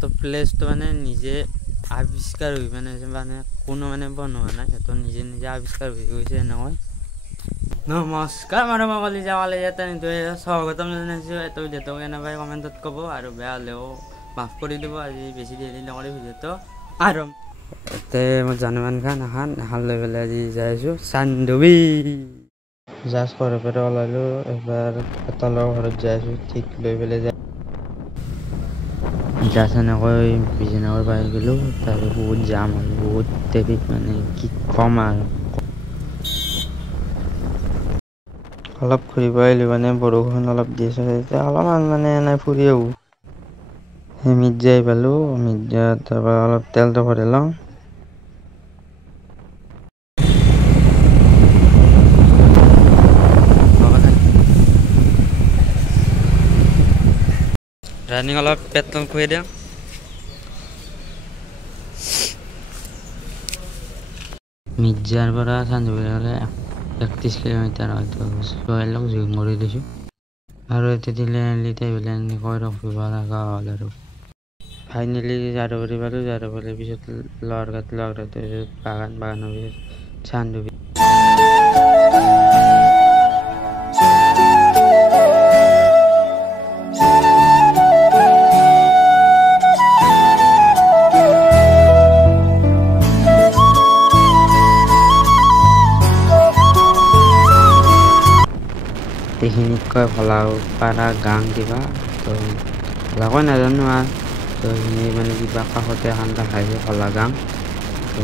তো প্লেসটো মানে নিজে আৱিষ্কাৰ হৈ মানে কোনো মানে বনোৱা নাই, সিহঁতৰ নিজে নিজে আৱিষ্কাৰ হৈ গৈছে এনেকৈ। নমস্কাৰ মানুহ মামলি যাৱালে ইয়াতে স্বাগতম জনাইছোঁ। এইটো ভিডিঅ'টো কেনেবাই কমেণ্টত ক'ব আৰু বেয়া হ'লেও মাফ কৰি দিব। আজি বেছি দেৰি নকৰি ভিডিঅ'টো আৰু ইয়াতে মই জানুৱান খান লৈ পেলাই আজি যাই আছোঁ চান্দুবি। জাষ্ট ঘৰৰ পৰা ওলালোঁ, এবাৰ তলৰ ঘৰত যাই আছোঁ, ঠিক লৈ পেলাই যাই জাষ্ট এনেকৈ বিজয়নগৰ পাই গ'লোঁ। তাৰপিছত বহুত জাম হ'ল, বহুত ট্ৰেফিক মানে কি ক'ম আৰু। অলপ ঘূৰিব আহিলোঁ মানে বৰষুণ অলপ দি আছে, এতিয়া অলপমান মানে এনেই ফুৰি আহোঁ। সেই মিৰ্জা আহি পালোঁ, মিৰ্জাত তাৰপৰা অলপ তেলটো ভৰাই লওঁ। ৰানিং অলপ পেট্ৰল খুৱাই দিওঁ। মিৰ্জাৰ পৰা চান্দুবিলৈ 31 কিলোমিটাৰ হয়তো লগ জুম কৰি দিছোঁ আৰু এতিয়া দিলে বোলে এনেকৈ ৰখিব লগা হ'ল আৰু ফাইনেলি জাৰুবাৰী পালোঁ। জাৰুবাৰীৰ পিছত লৰঘাট পিছত বাগানৰ পিছত চান্দুবি। এইখিনিক কয় ভোলাপাৰা গাং কিবা, তো ভোলাকৈ নাজানো আৰু তো এইখিনি মানে কিবা কাষতে এখন দেখাইছে ভোলা গাং। তো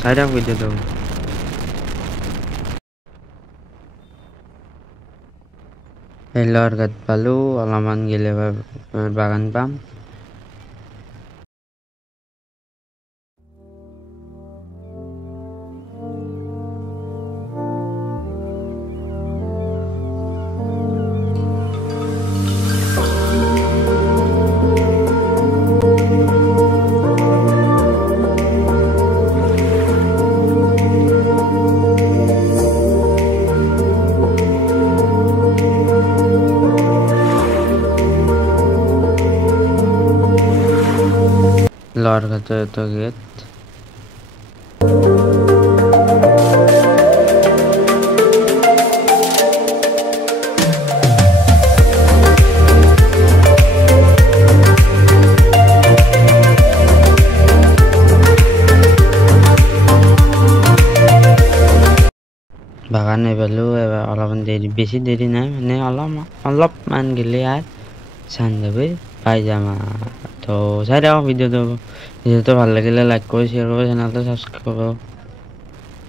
চাই দিয়ক ভিডিঅ'টো। এই লৰঘাট পালোঁ, অলপমান গেলে বাগান পাম। লৰঘাটৰ এটা গেট। বাগান পালোঁ এবাৰ, অলপমান দেৰি, বেছি দেৰি নাই মানে অলপমান গেলে আৰু চান্দুবি পাই যাম আৰু। তো চাই দিয়ক ভিডিঅ'টো ভাল লাগিলে লাইক কৰি শ্বেয়াৰ কৰিব, চেনেলটো ছাবস্ক্ৰাইব কৰিব,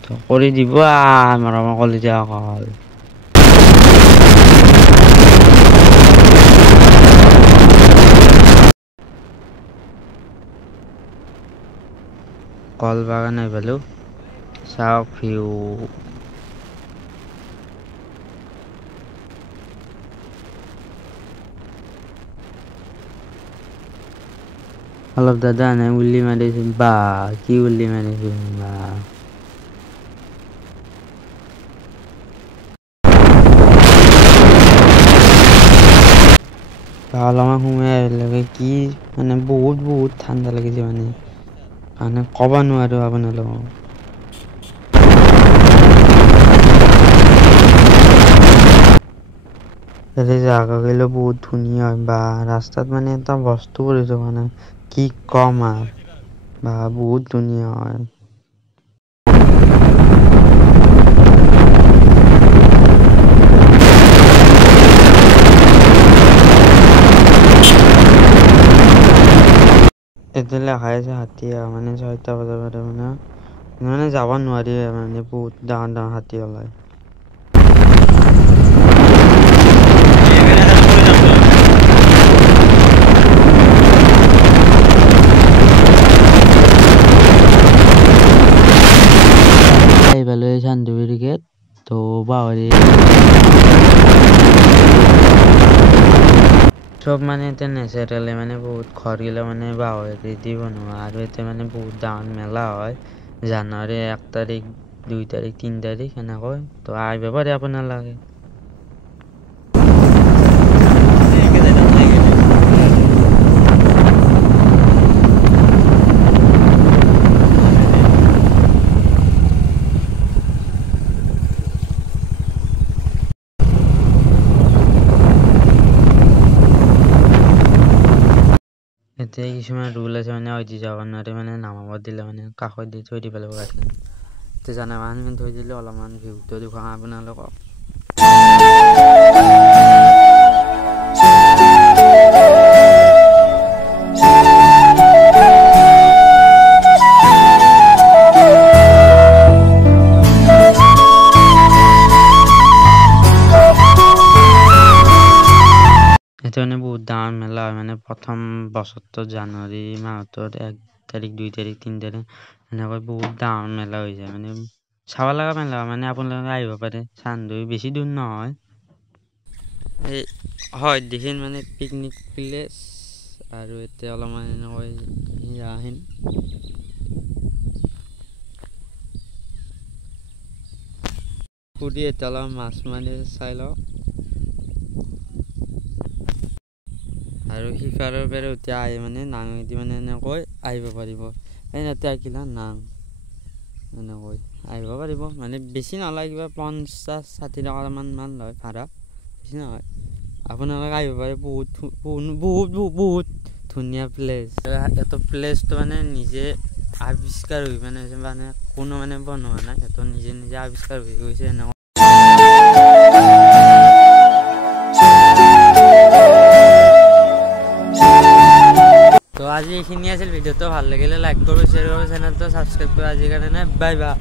তো কৰি দিব মৰমৰ কলিজাসকল। কল বাগান আহি পালোঁ, চাওক ভিউ। অলপ দাদা নাই উল্লি মাৰিছে, বা কি উল্লি মাৰিছে বা। অলপমান সোমাই আহিলে কি মানে বহুত ঠাণ্ডা লাগিছে মানে ক'ব নোৱাৰো আপোনালোকক। জাগাগিলা বহুত ধুনীয়া হয় বা ৰাস্তাত মানে এটা বস্তু কৰিছো মানে কি কম আৰু বা বহুত ধুনীয়া হয়। এতিয়া লেখাই আছে হাতী মানে 6টা বজাৰ পৰা মানে যাব নোৱাৰি মানে বহুত ডাঙৰ হাতী ওলায়। চান্দুবিৰ গেট তো বাহৰি সব মানে এতিয়া নেচাৰেলি মানে বহুত ঘৰগিলা মানে বাহৰি দি বনোৱা আৰু এতিয়া মানে বহুত ডাঙৰ মেলা হয় জানুৱাৰী 1 তাৰিখ 2 তাৰিখ 3 তাৰিখ এনেকৈ। তো আহিব পাৰে আপোনালোকে। এতিয়া কিছুমান ৰুল আছে মানে অতি যাব নোৱাৰে মানে নামাব দিলে মানে কাষত দি থৈ দিব লাগিব গাড়ীখন এতিয়া জানে মানুহখিনি থৈ দিলে অলপমান ভিউটো দেখুৱাওঁ আপোনালোকক এটা মানে বহুত ডাঙৰ মেলা হয় মানে প্ৰথম বছৰটো জানুৱাৰী মাহৰ 1 তাৰিখ 2 তাৰিখ 3 তাৰিখ এনেকৈ বহুত ডাঙৰ মেলা হৈ যায় মানে চাব লগা মেলা মানে আপোনালোকে আহিব পাৰে চান্দৈ বেছি দূৰ নহয় এই হয় দেখিন মানে পিকনিক প্লেচ আৰু এতিয়া অলপমান এনেকৈ আহিন ফুৰি এতিয়া অলপ মাছ মাৰি চাই লওঁ আৰু সিফাৰৰ পৰা এতিয়া আহি মানে নাঙেদি মানে এনেকৈ আহিব পাৰিব এতিয়া কিলা নাং এনেকৈ আহিব পাৰিব মানে বেছি নালাগে কিবা 50-60 টকামান লয় ভাড়া বেছি নহয় আপোনালোকে আহিব পাৰে বহুত বহুত ধুনীয়া প্লেচ এইটো প্লেচটো মানে নিজে আৱিষ্কাৰ হৈ মানে কোনো মানে বনোৱা নাই এইটো নিজে নিজে আৱিষ্কাৰ হৈ গৈছে এনেকৈ তো আজি এইখিনি আছিল ভিডিওটো ভাল লাগিলে লাইক কৰিব শ্বেয়াৰ কৰিব চেনেলটো সাবস্ক্ৰাইব কৰিব আজিৰ কাৰণে বাই বাই